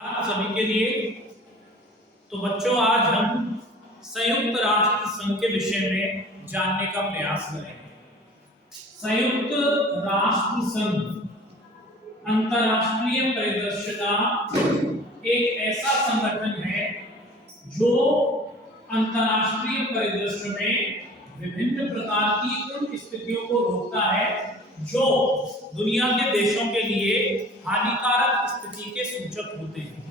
आप सभी के लिए। तो बच्चों, आज हम संयुक्त राष्ट्र संघ के विषय में जानने का प्रयास करेंगे। संयुक्त राष्ट्र संघ अंतरराष्ट्रीय परिदृश्य का एक ऐसा संगठन है जो अंतरराष्ट्रीय परिदृश्य में विभिन्न प्रकार की उन स्थितियों को रोकता है जो दुनिया के देशों के लिए हानिकारक स्थिति के सूचक होते हैं।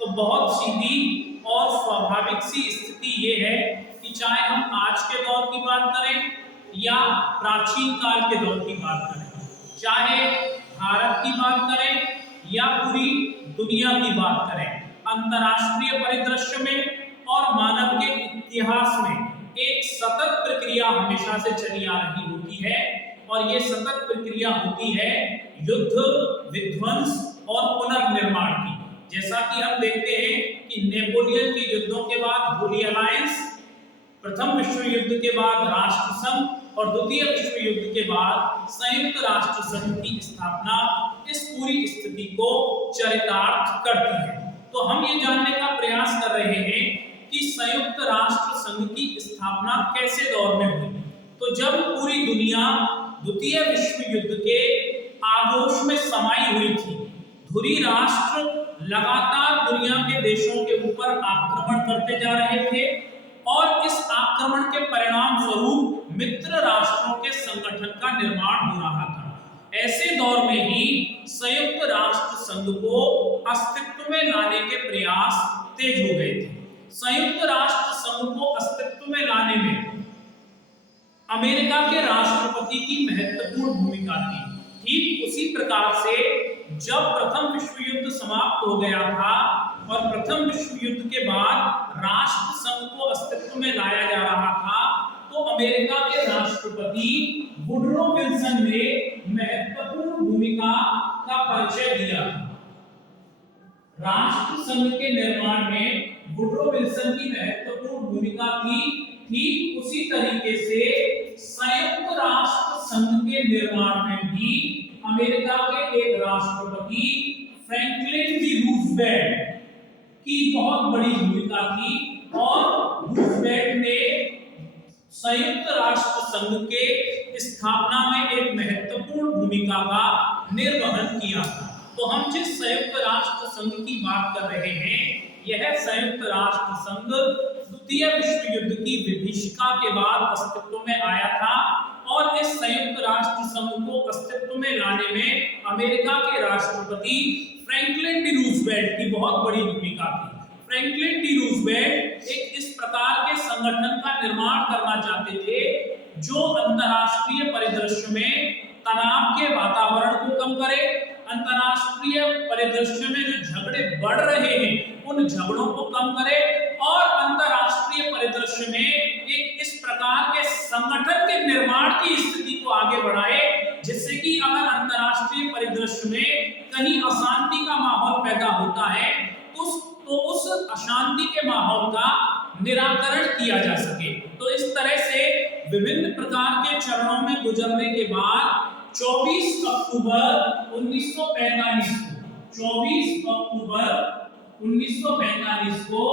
तो बहुत सीधी और स्वाभाविक सी स्थिति ये है कि चाहे हम आज के दौर की बात करें या प्राचीन काल के दौर की बात करें, चाहे भारत की बात करें या पूरी दुनिया की बात करें, अंतरराष्ट्रीय परिदृश्य में और मानव के इतिहास में एक सतत प्रक्रिया हमेशा से चली आ रही होती है। और ये सतत प्रक्रिया होती है युद्ध, विध्वंस और पुनर्निर्माण की। जैसा कि हम देखते हैं कि नेपोलियन के युद्धों के बाद होली अलायंस, प्रथम विश्व युद्ध के बाद राष्ट्र संघ और द्वितीय विश्व युद्ध के बाद संयुक्त राष्ट्र संघ की स्थापना इस पूरी स्थिति को चरितार्थ करती है। तो हम ये जानने का प्रयास कर रहे हैं कि संयुक्त राष्ट्र संघ की स्थापना कैसे दौर में हुई। तो जब पूरी दुनिया द्वितीय विश्व युद्ध के आगोश में समाई हुई थी, धुरी राष्ट्र लगातार दुनिया के देशों के ऊपर आक्रमण करते जा रहे थे और इस आक्रमण के परिणाम स्वरूप मित्र राष्ट्रों के संगठन का निर्माण हो रहा था। ऐसे दौर में ही संयुक्त राष्ट्र संघ को अस्तित्व में लाने के प्रयास तेज हो गए थे। संयुक्त राष्ट्र संघ को अस्तित्व में लाने में अमेरिका के राष्ट्रपति की महत्वपूर्ण भूमिका थी। ठीक उसी प्रकार से जब प्रथम विश्व युद्ध समाप्त हो गया था और प्रथम विश्व युद्ध के बाद राष्ट्र संघ को अस्तित्व में लाया जा रहा था, तो अमेरिका के राष्ट्रपति वुडरो विल्सन ने महत्वपूर्ण भूमिका का परिचय दिया। राष्ट्र संघ के निर्माण में वुडरो विल्सन की महत्वपूर्ण भूमिका थी। ठीक उसी तरीके से संयुक्त राष्ट्र संघ के निर्माण में भी अमेरिका के एक राष्ट्रपति फ्रैंकलिन डी रूजवेल्ट की बहुत बड़ी भूमिका थी और रूजवेल्ट ने संयुक्त राष्ट्र संघ के स्थापना में एक महत्वपूर्ण भूमिका का निर्वहन किया था। तो हम जिस संयुक्त राष्ट्र संघ की बात कर रहे हैं, यह संयुक्त राष्ट्र संघ द्वितीय विश्व युद्ध की विभीषिका के बाद अस्तित्व में आया था और इस संयुक्त राष्ट्र संघ को अस्तित्व में लाने में अमेरिका के राष्ट्रपति फ्रैंकलिन डी रूजवेल्ट की बहुत बड़ी भूमिका थी। फ्रैंकलिन डी रूजवेल्ट एक इस प्रकार के संगठन का निर्माण करना चाहते थे जो अंतरराष्ट्रीय परिदृश्य में तनाव के वातावरण को कम करे, अंतरराष्ट्रीय परिदृश्य में जो झगड़े बढ़ रहे हैं उन झगड़ों को कम करे और अंतरराष्ट्रीय परिदृश्य में एक इस प्रकार के संगठन के निर्माण की स्थिति को आगे बढ़ाए जिससे कि अगर अंतरराष्ट्रीय परिदृश्य में कहीं अशांति का माहौल पैदा होता है तो उस अशांति के माहौल का निराकरण किया जा सके। तो इस तरह से विभिन्न प्रकार के चरणों में गुजरने के बाद 24 अक्टूबर 1945 को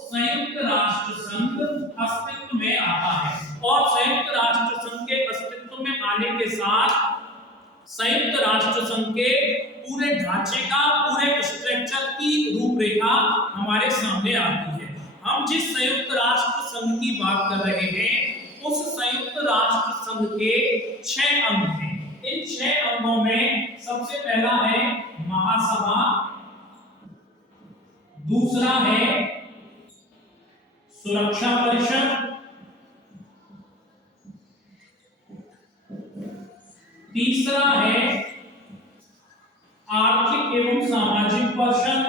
संयुक्त राष्ट्र संघ अस्तित्व में आता है और संयुक्त राष्ट्र संघ के अस्तित्व में आने के साथ संयुक्त राष्ट्र संघ के पूरे ढांचे का, पूरे स्ट्रक्चर की रूपरेखा हमारे सामने आती है। हम जिस संयुक्त राष्ट्र संघ की बात कर रहे हैं उस संयुक्त राष्ट्र संघ के 6 अंग हैं। इन 6 अंगों में सबसे पहला है महासभा, दूसरा है सुरक्षा परिषद, तीसरा है आर्थिक एवं सामाजिक परिषद,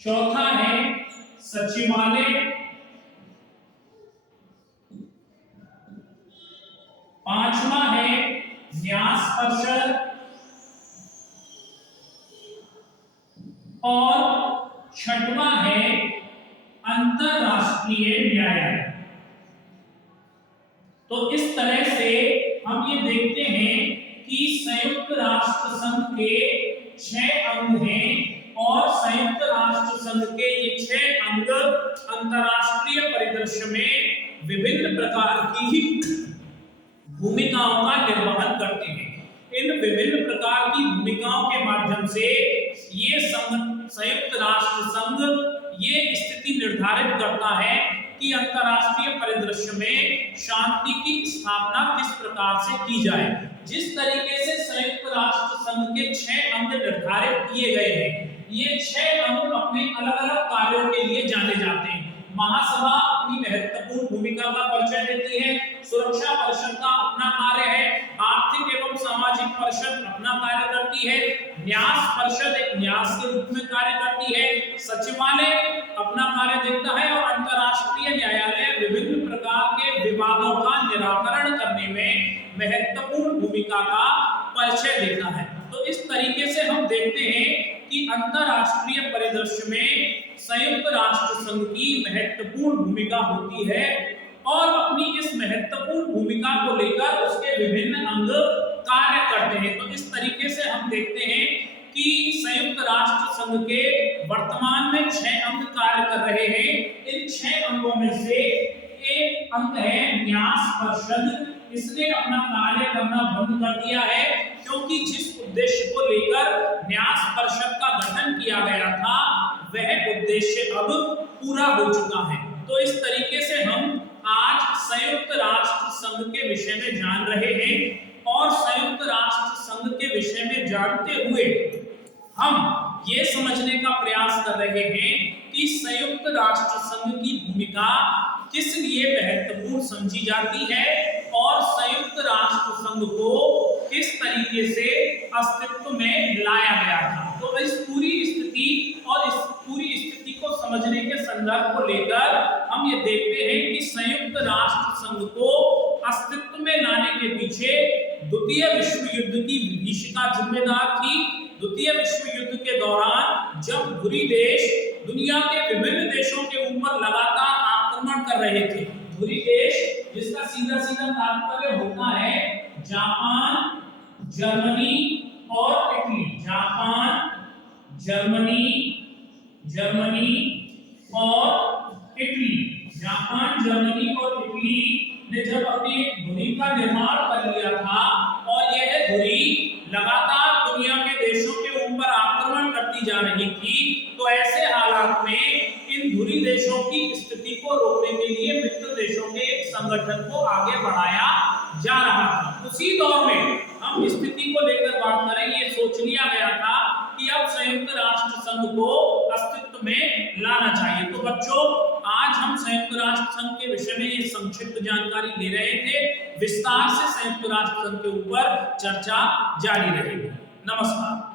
चौथा है सचिवालय, पांचवा है न्यास परिषद और छठवां है अंतरराष्ट्रीय न्यायालय। तो इस तरह से हम ये देखते हैं संयुक्त राष्ट्र संघ के 6 अंग हैं और संयुक्त राष्ट्र संघ के ये 6 अंग अंतरराष्ट्रीय परिदृश्य में विभिन्न प्रकार की भूमिकाओं का निर्वहन करते हैं। इन विभिन्न प्रकार की भूमिकाओं के माध्यम से ये संयुक्त राष्ट्र संघ ये स्थिति निर्धारित करता है कि अंतरराष्ट्रीय परिदृश्य में शांति की स्थापना किस प्रकार से की जाए। जिस तरीके से संयुक्त राष्ट्र संघ के 6 अंग निर्धारित किए गए हैं, ये 6 अंग अपने अलग-अलग कार्यों के लिए जाने जाते हैं। महासभा अपनी महत्वपूर्ण भूमिका का परिचय देती है, सुरक्षा परिषद का अपना कार्य है, आर्थिक एवं सामाजिक परिषद अपना कार्य करती है, न्यास परिषद एक न्यास के रूप में कार्य करती है, सचिवालय अपना कार्य देखता है और अंतरराष्ट्रीय न्यायालय विभिन्न प्रकार के विवादों का निराकरण करने में महत्वपूर्ण भूमिका का परिचय देता है। तो इस तरीके से हम देखते हैं कि अंतरराष्ट्रीय परिदृश्य में संयुक्त राष्ट्र संघ की महत्वपूर्ण भूमिका होती है और अपनी इस महत्वपूर्ण भूमिका को लेकर उसके विभिन्न अंग कार्य करते हैं। तो इस तरीके से हम देखते हैं कि संयुक्त राष्ट्र संघ के वर्तमान में 6 अंग कार्य कर रहे हैं। इन 6 अंगों में से एक अंग है न्यास परिषद। इसने अपना कार्य करना बंद कर दिया है क्योंकि जिस उद्देश्य को लेकर न्यास परिषद का गठन किया गया था वह उद्देश्य अब पूरा हो चुका है। तो इस तरीके से हम आज संयुक्त राष्ट्र संघ के विषय में जान रहे हैं और संयुक्त राष्ट्र संघ के विषय में जानते हुए हम ये समझने का प्रयास कर रहे हैं कि संयुक्त राष्ट्र संघ की भूमिका किस लिए महत्वपूर्ण समझी जाती है और संयुक्त राष्ट्र संघ को किस तरीके से अस्तित्व में लाया गया था। तो इस पूरी स्थिति और इस पूरी स्थिति को समझने के संदर्भ को लेकर हम ये देखते हैं कि संयुक्त राष्ट्र संघ को अस्तित्व में लाने के पीछे द्वितीय विश्व युद्ध की विभीषिका जिम्मेदार थी। द्वितीय विश्व युद्ध के दौरान जब धुरी देश दुनिया के विभिन्न देशों के ऊपर लगातार आक्रमण कर रहे थे, धुरी देश जिसका सीधा सीधा तात्पर्य होता है जापान, जर्मनी और इटली। जापान, जर्मनी और इटली। जापान, जर्मनी और इटली ने जब अपनी धुरी का निर्माण कर लिया था और यह धुरी लगातार दुनिया के देशों के ऊपर आक्रमण करती जा रही थी, तो ऐसे हालात में इन धुरी देशों की स्थिति को रोकने के लिए मित्र देशों के एक संगठन को आगे बढ़ाया जा रहा था। उसी दौर में हम स्थिति को लेकर बात करें, ये सोच लिया गया था कि अब संयुक्त राष्ट्र संघ को अस्तित्व में लाना चाहिए। तो बच्चों, आज हम संयुक्त राष्ट्र संघ के विषय में ये संक्षिप्त जानकारी ले रहे थे। विस्तार से संयुक्त राष्ट्र संघ के ऊपर चर्चा जारी रहेगी। नमस्कार।